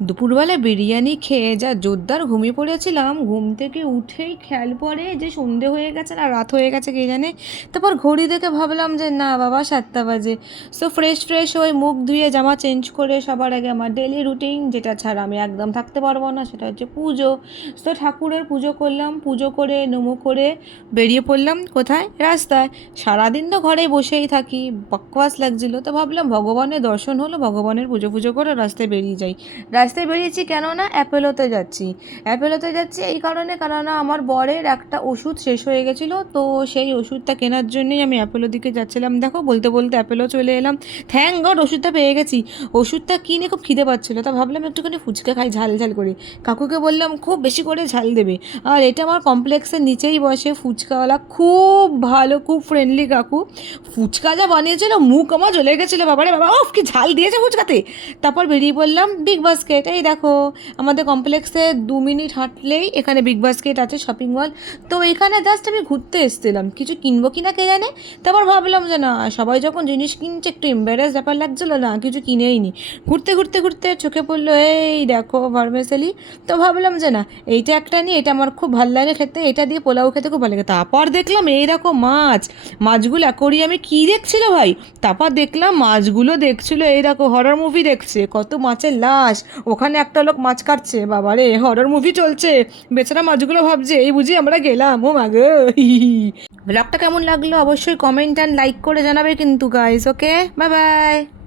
দুপুরবেলা বিরিয়ানি খেয়ে যা জোরদার ঘুমিয়ে পড়েছিলাম, ঘুম থেকে উঠেই খেয়াল পড়ে যে সন্ধে হয়ে গেছে না রাত হয়ে গেছে কে জানে। তারপর ঘড়ি দেখে ভাবলাম যে না বাবা 7টা বাজে। সো ফ্রেশ ফ্রেশ হয়ে মুখ ধুয়ে জামা চেঞ্জ করে সবার আগে আমার ডেলি রুটিন যেটা ছাড়া আমি একদম থাকতে পারবো না সেটা হচ্ছে পুজো। সো ঠাকুরের পুজো করলাম, পুজো করে নমো করে বেরিয়ে পড়লাম কোথায়, রাস্তায়। সারাদিন তো ঘরে বসেই থাকি, বকবাস লাগছিল, তো ভাবলাম ভগবানের দর্শন হলো, ভগবানের পুজো পুজো করে রাস্তায় বেরিয়ে যাই। রাস্তায় বেরিয়েছি কেননা অ্যাপেলোতে যাচ্ছি। অ্যাপেলোতে যাচ্ছি এই কারণে, কেননা আমার বরের একটা ওষুধ শেষ হয়ে গেছিলো, তো সেই ওষুধটা কেনার জন্যই আমি অ্যাপেলোর দিকে যাচ্ছিলাম। দেখো বলতে বলতে অ্যাপেলো চলে এলাম। থ্যাংক গড ওষুধটা পেয়ে গেছি। ওষুধটা কিনে খুব খিদে পাচ্ছিলো, তা ভাবলাম একটুখানি ফুচকা খাই ঝাল ঝাল করে। কাকুকে বললাম খুব বেশি করে ঝাল দেবে। আর এটা আমার কমপ্লেক্সের নিচেই বসে ফুচকাওয়ালা, খুব ভালো, খুব ফ্রেন্ডলি কাকু। ফুচকা যা বানিয়েছিল মুখ আমার জ্বলে গেছিলো, বাবারে বাবা ওফ কি ঝাল দিয়েছে ফুচকাতে। তারপর বেরিয়ে পড়লাম বিগ বাস্কেট। এই দেখো আমাদের কমপ্লেক্সে 2 মিনিট হাঁটলেই এখানে বিগ বাস্কেট আছে, শপিং মল। তো এখানে জাস্ট আমি ঘুরতে এসেছিলাম, কিছু কিনবো কিনা কে জানে। তারপর ভাবলাম যে না সবাই যখন জিনিস কিনছে একটু এম্বারেস ব্যাপার লাগছিলো, না কিছু কিনেই নি। ঘুরতে ঘুরতে ঘুরতে চোখে পড়লো এই দেখো ভার্মেসেলি। তো ভাবলাম যে না এইটা একটা নিয়ে, এটা আমার খুব ভালো লাগে খেতে, এটা দিয়ে পোলাও খেতে খুব ভালো লাগে। তারপর দেখলাম এই দেখো মাছ, মাছগুলো আমি কী দেখছিল ভাই। তারপর দেখলাম মাছগুলো দেখছিল এই দেখো হরর মুভি দেখছে, কত মাছের লাশ। ওখানে একটা লোক মাছ কাটছে, বাবারে হরর মুভি চলছে। বেচারা মাছগুলো ভাবছে এই বুঝি আমরা গেলাম, ও মাগো। ব্লগটা কেমন লাগলো অবশ্যই কমেন্ট অ্যান্ড লাইক করে জানাবে কিন্তু গাইস। Okay bye bye.